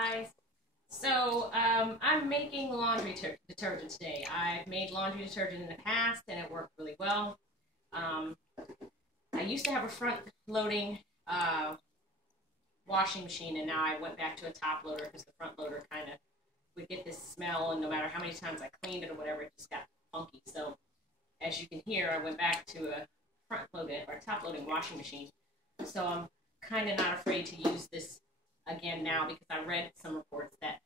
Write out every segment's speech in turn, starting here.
guys. So I'm making laundry detergent today. I've made laundry detergent in the past and it worked really well. I used to have a front-loading washing machine, and now I went back to a top loader because the front loader kind of would get this smell, and no matter how many times I cleaned it or whatever, it just got funky. So as you can hear, I went back to a front-loaded or top-loading washing machine. So I'm kind of not afraid to use this again now because I read some reports that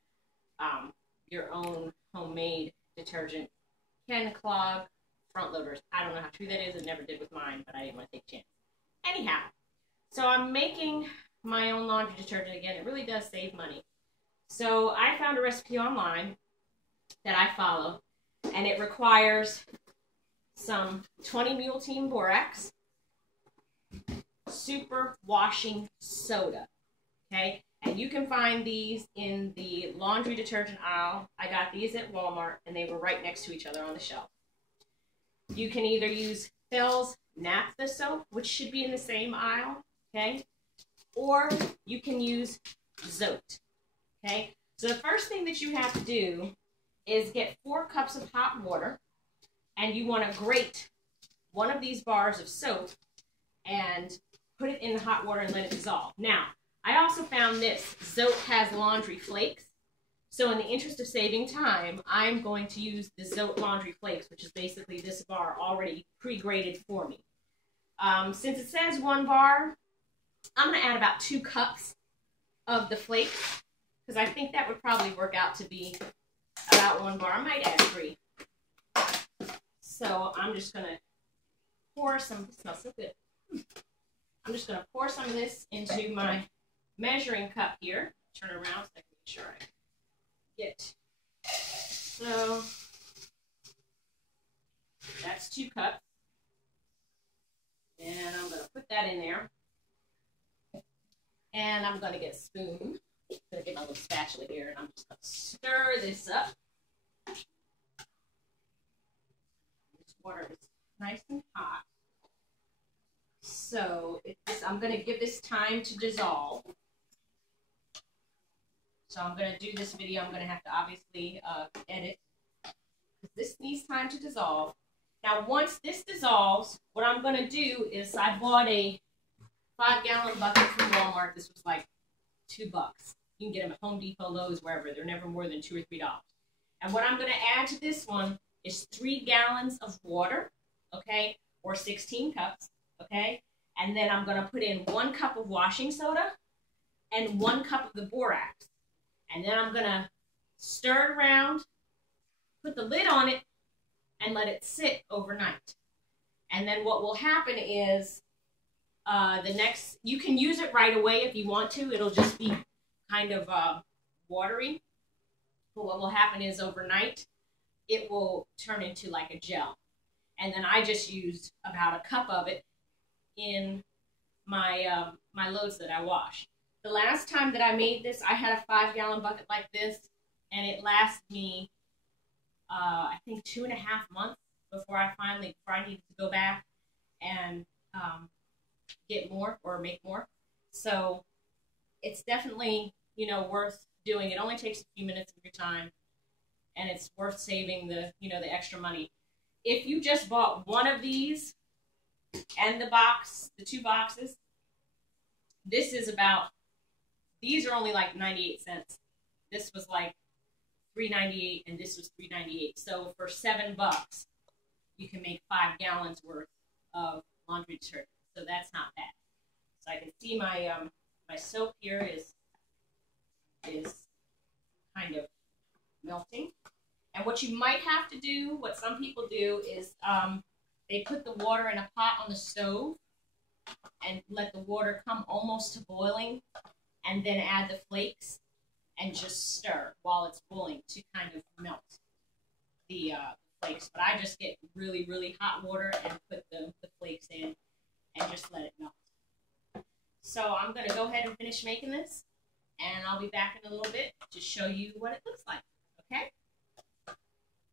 your own homemade detergent can clog front loaders. I don't know how true that is. It never did with mine, but I didn't want to take a chance. Anyhow, so I'm making my own laundry detergent again. It really does save money. So I found a recipe online that I follow, and it requires some 20 Mule Team Borax, super washing soda, okay? And you can find these in the laundry detergent aisle. I got these at Walmart, and they were right next to each other on the shelf. You can either use fels naptha soap, which should be in the same aisle, okay? Or you can use Zote, okay? So the first thing that you have to do is get 4 cups of hot water, and you want to grate one of these bars of soap and put it in the hot water and let it dissolve. Now, I also found this. Zote has laundry flakes. So in the interest of saving time, I'm going to use the Zote laundry flakes, which is basically this bar already pre-grated for me. Since it says 1 bar, I'm going to add about 2 cups of the flakes because I think that would probably work out to be about 1 bar. I might add 3. So I'm just going to pour some, it smells so good. I'm just going to pour some of this into my measuring cup here. Turn it around so I can make sure I get. So that's 2 cups. And I'm going to put that in there. And I'm going to get a spoon. I'm going to get my little spatula here, and I'm just going to stir this up. This water is nice and hot. So I'm going to give this time to dissolve. So I'm going to do this video. I'm going to have to obviously edit because this needs time to dissolve. Now, once this dissolves, what I'm going to do is I bought a 5-gallon bucket from Walmart. This was like $2. You can get them at Home Depot, Lowe's, wherever. They're never more than $2 or $3. And what I'm going to add to this one is 3 gallons of water, okay, or 16 cups, okay? And then I'm going to put in 1 cup of washing soda and 1 cup of the borax. And then I'm going to stir it around, put the lid on it, and let it sit overnight. And then what will happen is you can use it right away if you want to. It'll just be kind of watery. But what will happen is overnight, it will turn into like a gel. And then I just used about 1 cup of it in my my loads that I wash. The last time that I made this, I had a 5-gallon bucket like this, and it lasted me, I think, 2.5 months before I needed to go back and get more or make more. So it's definitely, you know, worth doing. It only takes a few minutes of your time, and it's worth saving the, you know, the extra money. If you just bought one of these and the 2 boxes, this is about, these are only like 98 cents. This was like $3.98 and this was $3.98. So for $7, you can make 5 gallons worth of laundry detergent. So that's not bad. So I can see my my soap here is kind of melting. And what you might have to do, what some people do, is they put the water in a pot on the stove and let the water come almost to boiling, and then add the flakes and just stir while it's boiling to kind of melt the flakes. But I just get really, really hot water and put the flakes in and just let it melt. So I'm going to go ahead and finish making this, and I'll be back in a little bit to show you what it looks like, okay?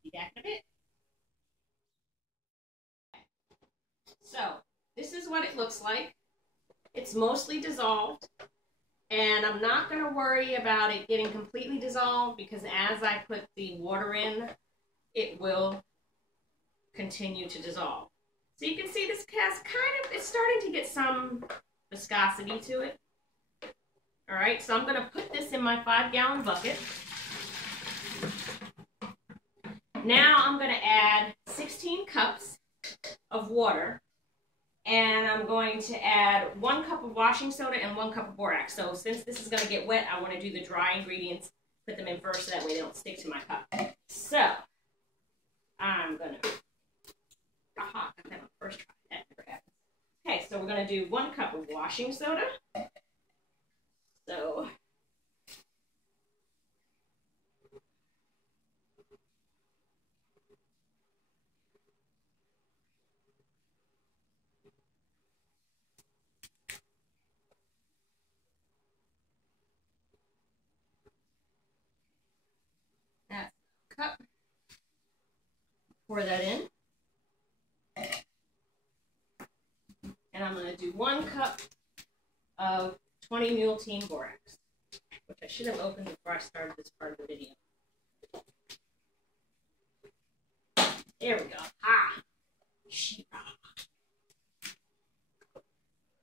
Be back in a bit. So this is what it looks like. It's mostly dissolved, And I'm not going to worry about it getting completely dissolved because as I put the water in, it will continue to dissolve. So you can see this cast it's starting to get some viscosity to it. All right, so I'm going to put this in my 5-gallon bucket. Now I'm going to add 16 cups of water. And I'm going to add 1 cup of washing soda and 1 cup of borax. So since this is going to get wet, I want to do the dry ingredients, put them in first so that way they don't stick to my cup. So I'm going to, aha, I'm going to first try that. Never happens. Okay, so we're going to do 1 cup of washing soda. So that's a cup. Pour that in. And I'm going to do 1 cup of 20 mule team borax, which I should have opened before I started this part of the video. There we go. Ah!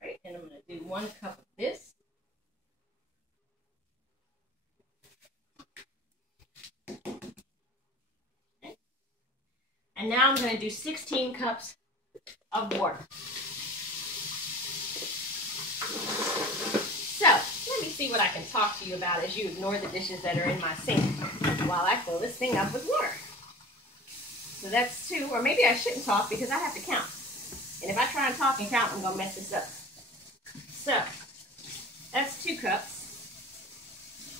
Right, and I'm going to do 1 cup of this. Okay. And now I'm going to do 16 cups of water. So, let me see what I can talk to you about as you ignore the dishes that are in my sink while I fill this thing up with water. So that's 2, or maybe I shouldn't talk because I have to count. And if I try and talk and count, I'm going to mess this up. So, that's 2 cups.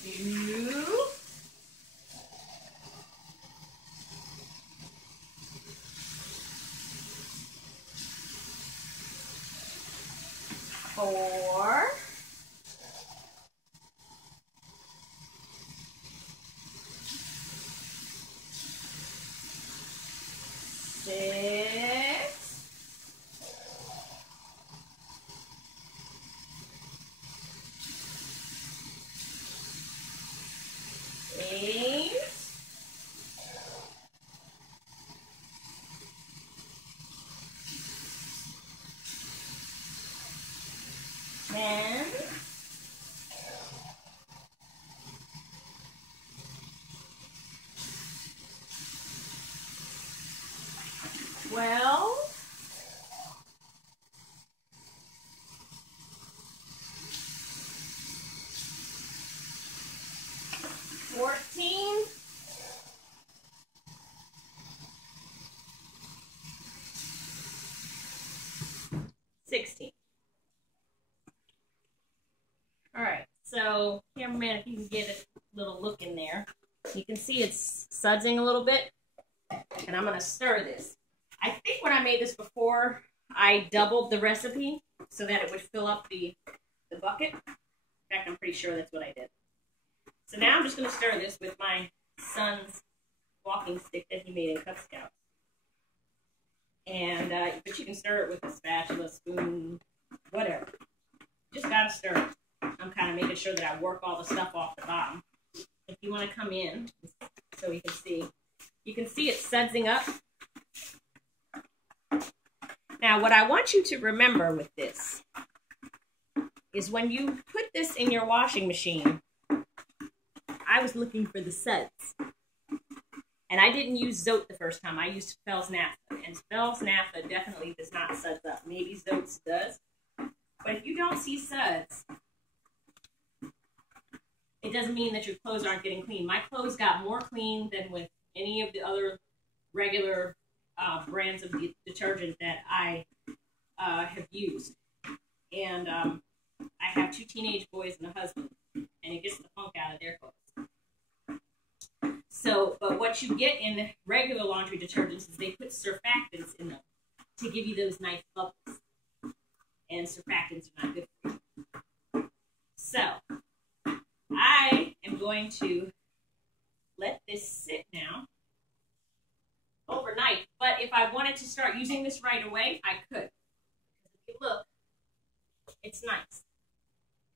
2. 4. 6. 8. 10. 12. 14. 16. All right, so cameraman, if you can get a little look in there, you can see it's sudsing a little bit, and I'm going to stir this. I think when I made this before, I doubled the recipe so that it would fill up the bucket. In fact, I'm pretty sure that's what I did. So now I'm just going to stir this with my son's walking stick that he made in Cub Scouts. And, but you can stir it with a spatula, spoon, whatever. Just got to stir it. I'm kind of making sure that I work all the stuff off the bottom. If you want to come in so you can see it's sudsing up. Now, what I want you to remember with this is when you put this in your washing machine, I was looking for the suds. And I didn't use Zote the first time. I used fels naptha. And fels naptha definitely does not suds up. Maybe Zote's does. But if you don't see suds, it doesn't mean that your clothes aren't getting clean. My clothes got more clean than with any of the other regular brands of detergent that I have used. And I have 2 teenage boys and a husband, and it gets the funk out of their clothes. So, but what you get in regular laundry detergents is they put surfactants in them to give you those nice bubbles. And surfactants are not good for you. So, I am going to let this sit now overnight. But if I wanted to start using this right away, I could. Because if you look, it's nice.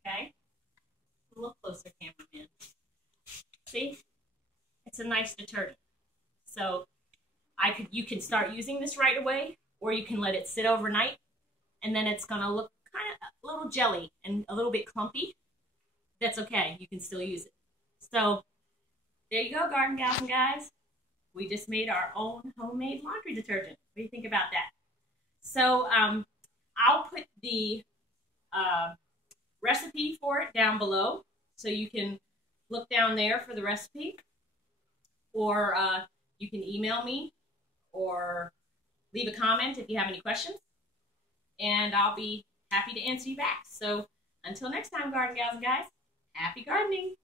Okay? A little closer, cameraman. See? It's a nice detergent. So you can start using this right away, or you can let it sit overnight, and then it's gonna look kind of a little jelly and a little bit clumpy. That's okay. You can still use it. So there you go, garden gals and guys. We just made our own homemade laundry detergent. What do you think about that? So I'll put the recipe for it down below, so you can look down there for the recipe, or you can email me or leave a comment if you have any questions, and I'll be happy to answer you back. So until next time, garden gals and guys, happy gardening.